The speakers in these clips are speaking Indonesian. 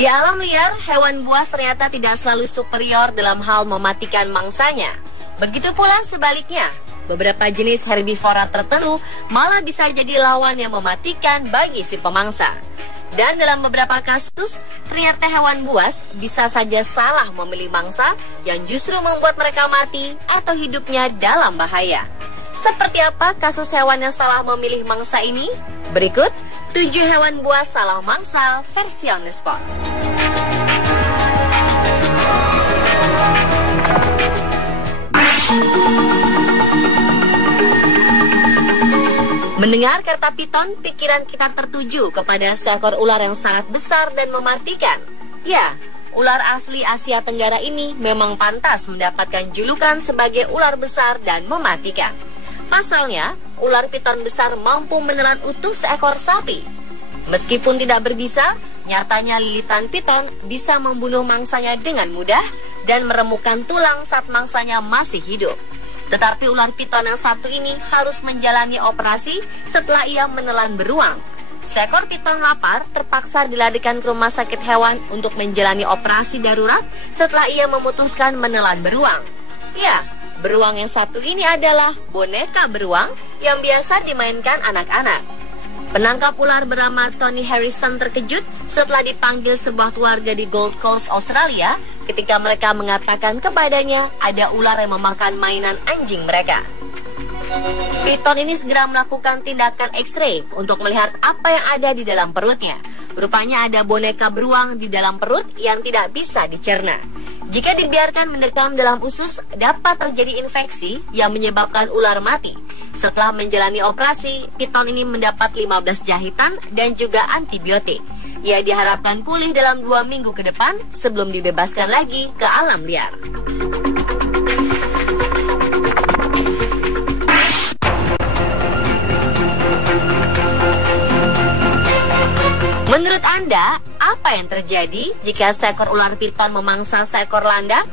Di alam liar, hewan buas ternyata tidak selalu superior dalam hal mematikan mangsanya. Begitu pula sebaliknya, beberapa jenis herbivora tertentu malah bisa jadi lawan yang mematikan bagi si pemangsa. Dan dalam beberapa kasus, ternyata hewan buas bisa saja salah memilih mangsa yang justru membuat mereka mati atau hidupnya dalam bahaya. Seperti apa kasus hewan yang salah memilih mangsa ini? Berikut 7 hewan buas salah mangsa versi on the spot. Mendengar kata piton, pikiran kita tertuju kepada seekor ular yang sangat besar dan mematikan. Ya, ular asli Asia Tenggara ini memang pantas mendapatkan julukan sebagai ular besar dan mematikan. Pasalnya, ular piton besar mampu menelan utuh seekor sapi. Meskipun tidak berbisa, nyatanya lilitan piton bisa membunuh mangsanya dengan mudah dan meremukkan tulang saat mangsanya masih hidup. Tetapi ular piton yang satu ini harus menjalani operasi setelah ia menelan beruang. Seekor piton lapar terpaksa dilarikan ke rumah sakit hewan untuk menjalani operasi darurat setelah ia memutuskan menelan beruang. Ya, beruang yang satu ini adalah boneka beruang yang biasa dimainkan anak-anak. Penangkap ular bernama Tony Harrison terkejut setelah dipanggil sebuah keluarga di Gold Coast, Australia, ketika mereka mengatakan kepadanya ada ular yang memakan mainan anjing mereka. Piton ini segera melakukan tindakan X-ray untuk melihat apa yang ada di dalam perutnya. Rupanya ada boneka beruang di dalam perut yang tidak bisa dicerna. Jika dibiarkan mendekam dalam usus, dapat terjadi infeksi yang menyebabkan ular mati. Setelah menjalani operasi, piton ini mendapat 15 jahitan dan juga antibiotik. Ia diharapkan pulih dalam 2 minggu ke depan sebelum dibebaskan lagi ke alam liar. Menurut Anda, apa yang terjadi jika seekor ular piton memangsa seekor landak?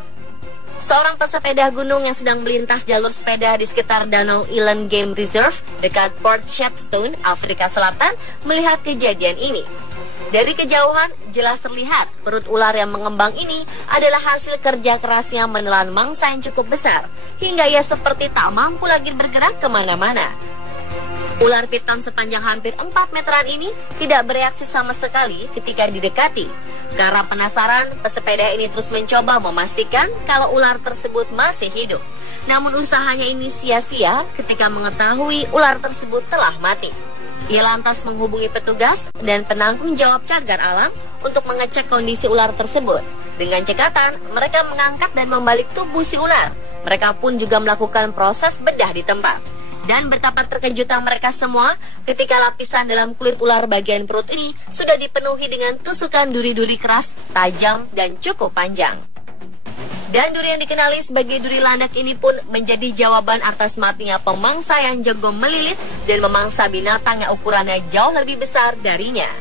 Seorang pesepeda gunung yang sedang melintas jalur sepeda di sekitar Danau Eland Game Reserve dekat Port Shepstone, Afrika Selatan, melihat kejadian ini. Dari kejauhan, jelas terlihat perut ular yang mengembang ini adalah hasil kerja kerasnya menelan mangsa yang cukup besar, hingga ia seperti tak mampu lagi bergerak kemana-mana. Ular piton sepanjang hampir 4 meteran ini tidak bereaksi sama sekali ketika didekati. Karena penasaran, pesepeda ini terus mencoba memastikan kalau ular tersebut masih hidup. Namun usahanya ini sia-sia ketika mengetahui ular tersebut telah mati. Ia lantas menghubungi petugas dan penanggung jawab cagar alam untuk mengecek kondisi ular tersebut. Dengan cekatan, mereka mengangkat dan membalik tubuh si ular. Mereka pun juga melakukan proses bedah di tempat. Dan betapa terkejutan mereka semua ketika lapisan dalam kulit ular bagian perut ini sudah dipenuhi dengan tusukan duri-duri keras, tajam, dan cukup panjang. Dan duri yang dikenali sebagai duri landak ini pun menjadi jawaban atas matinya pemangsa yang jago melilit dan memangsa binatang yang ukurannya jauh lebih besar darinya.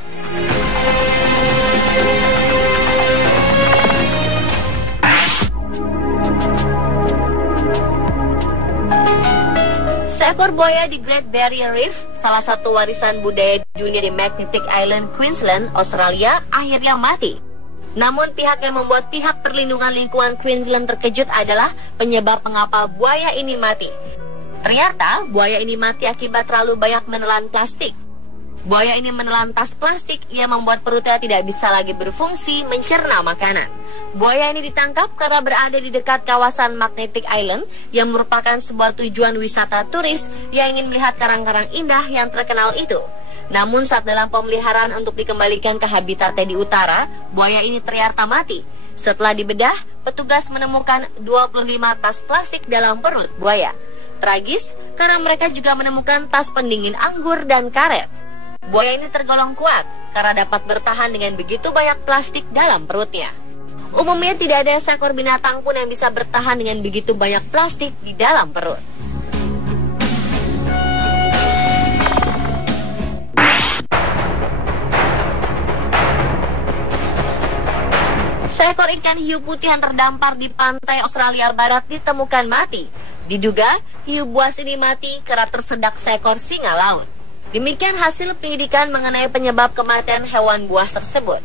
Seekor buaya di Great Barrier Reef, salah satu warisan budaya dunia di Magnetic Island, Queensland, Australia, akhirnya mati. Namun pihak yang membuat pihak perlindungan lingkungan Queensland terkejut adalah penyebab mengapa buaya ini mati. Ternyata buaya ini mati akibat terlalu banyak menelan plastik. Buaya ini menelan tas plastik yang membuat perutnya tidak bisa lagi berfungsi mencerna makanan. Buaya ini ditangkap karena berada di dekat kawasan Magnetic Island yang merupakan sebuah tujuan wisata turis yang ingin melihat karang-karang indah yang terkenal itu. Namun saat dalam pemeliharaan untuk dikembalikan ke habitatnya di utara, buaya ini ternyata mati. Setelah dibedah, petugas menemukan 25 tas plastik dalam perut buaya. Tragis karena mereka juga menemukan tas pendingin anggur dan karet. Buaya ini tergolong kuat karena dapat bertahan dengan begitu banyak plastik dalam perutnya. Umumnya tidak ada seekor binatang pun yang bisa bertahan dengan begitu banyak plastik di dalam perut. Seekor ikan hiu putih yang terdampar di pantai Australia Barat ditemukan mati. Diduga hiu buas ini mati karena tersedak seekor singa laut. Demikian hasil penyidikan mengenai penyebab kematian hewan buas tersebut.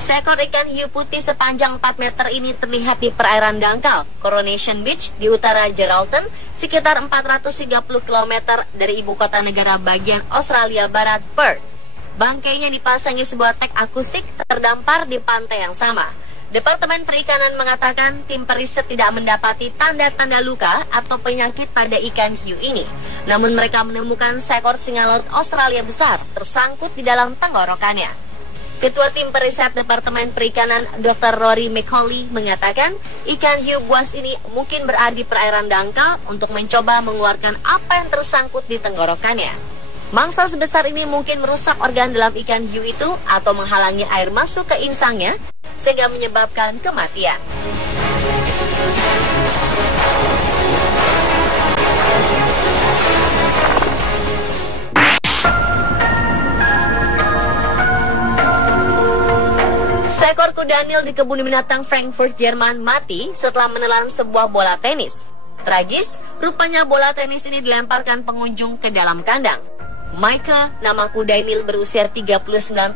Seekor ikan hiu putih sepanjang 4 meter ini terlihat di perairan dangkal Coronation Beach di utara Geraldton, sekitar 430 km dari ibu kota negara bagian Australia Barat, Perth. Bangkainya dipasangi sebuah tag akustik terdampar di pantai yang sama. Departemen Perikanan mengatakan tim periset tidak mendapati tanda-tanda luka atau penyakit pada ikan hiu ini. Namun mereka menemukan seekor singa laut Australia besar tersangkut di dalam tenggorokannya. Ketua tim periset Departemen Perikanan Dr. Rory McCauley mengatakan ikan hiu buas ini mungkin berada di perairan dangkal untuk mencoba mengeluarkan apa yang tersangkut di tenggorokannya. Mangsa sebesar ini mungkin merusak organ dalam ikan hiu itu atau menghalangi air masuk ke insangnya sehingga menyebabkan kematian. Seekor kuda Nil di kebun binatang Frankfurt, Jerman mati setelah menelan sebuah bola tenis. Tragis, rupanya bola tenis ini dilemparkan pengunjung ke dalam kandang. Michael, nama kuda Nil berusia 39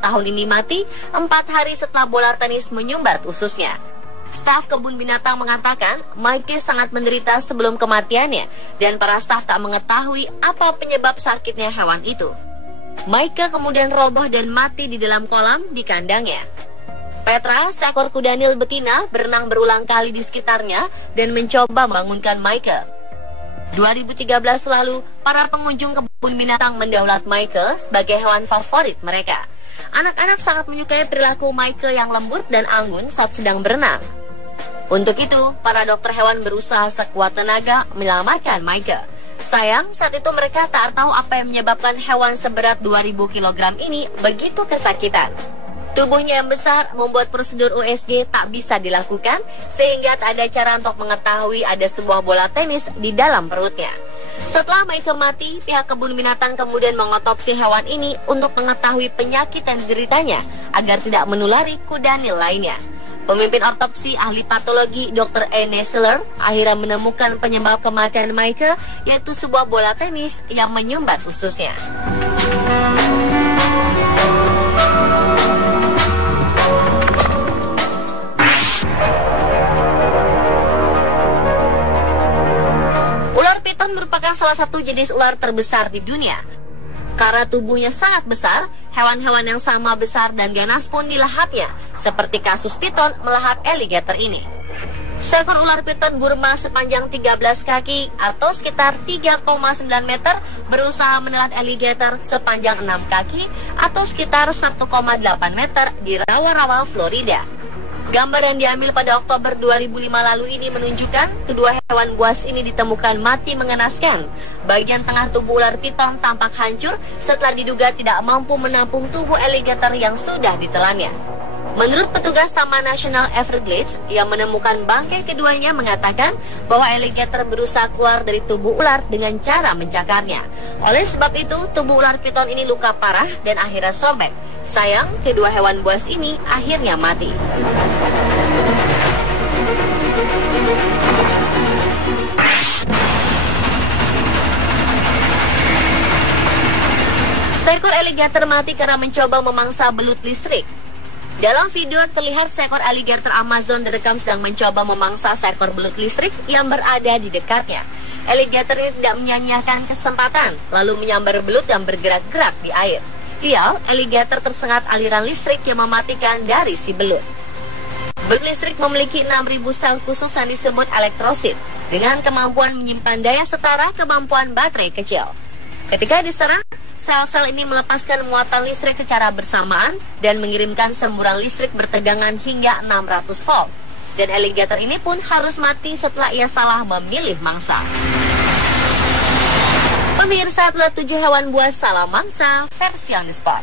tahun ini mati 4 hari setelah bola tenis menyumbat ususnya. Staf kebun binatang mengatakan Michael sangat menderita sebelum kematiannya dan para staf tak mengetahui apa penyebab sakitnya hewan itu. Michael kemudian roboh dan mati di dalam kolam di kandangnya. Petra, seekor kuda Nil betina, berenang berulang kali di sekitarnya dan mencoba membangunkan Michael. 2013 lalu, para pengunjung kebun binatang mendaulat Michael sebagai hewan favorit mereka. Anak-anak sangat menyukai perilaku Michael yang lembut dan anggun saat sedang berenang. Untuk itu, para dokter hewan berusaha sekuat tenaga menyelamatkan Michael. Sayang, saat itu mereka tak tahu apa yang menyebabkan hewan seberat 2000 kg ini begitu kesakitan. Tubuhnya yang besar membuat prosedur USG tak bisa dilakukan sehingga tak ada cara untuk mengetahui ada sebuah bola tenis di dalam perutnya. Setelah Michael mati, pihak kebun binatang kemudian mengotopsi hewan ini untuk mengetahui penyakit yang dideritanya agar tidak menulari kuda Nil lainnya. Pemimpin otopsi ahli patologi Dr. A. Nessler akhirnya menemukan penyebab kematian Michael, yaitu sebuah bola tenis yang menyumbat ususnya. Merupakan salah satu jenis ular terbesar di dunia. Karena tubuhnya sangat besar, hewan-hewan yang sama besar dan ganas pun dilahapnya, seperti kasus piton melahap alligator ini. Seekor ular piton Burma sepanjang 13 kaki atau sekitar 3,9 meter berusaha menelan alligator sepanjang 6 kaki atau sekitar 1,8 meter di rawa-rawa Florida. Gambar yang diambil pada Oktober 2005 lalu ini menunjukkan kedua hewan buas ini ditemukan mati mengenaskan. Bagian tengah tubuh ular piton tampak hancur setelah diduga tidak mampu menampung tubuh alligator yang sudah ditelannya. Menurut petugas Taman Nasional Everglades yang menemukan bangkai keduanya mengatakan bahwa alligator berusaha keluar dari tubuh ular dengan cara mencakarnya. Oleh sebab itu, tubuh ular piton ini luka parah dan akhirnya sobek. Sayang, kedua hewan buas ini akhirnya mati. Seekor alligator mati karena mencoba memangsa belut listrik. Dalam video terlihat seekor alligator Amazon direkam sedang mencoba memangsa seekor belut listrik yang berada di dekatnya. Alligator ini tidak menyia-nyiakan kesempatan, lalu menyambar belut yang bergerak-gerak di air. Sial, alligator tersengat aliran listrik yang mematikan dari si belut. Belut listrik memiliki 6.000 sel khusus yang disebut elektrosit, dengan kemampuan menyimpan daya setara kemampuan baterai kecil. Ketika diserang, sel-sel ini melepaskan muatan listrik secara bersamaan dan mengirimkan semburan listrik bertegangan hingga 600 volt. Dan alligator ini pun harus mati setelah ia salah memilih mangsa. Pemirsa, telah 7 hewan buas salah mangsa versi on the spot.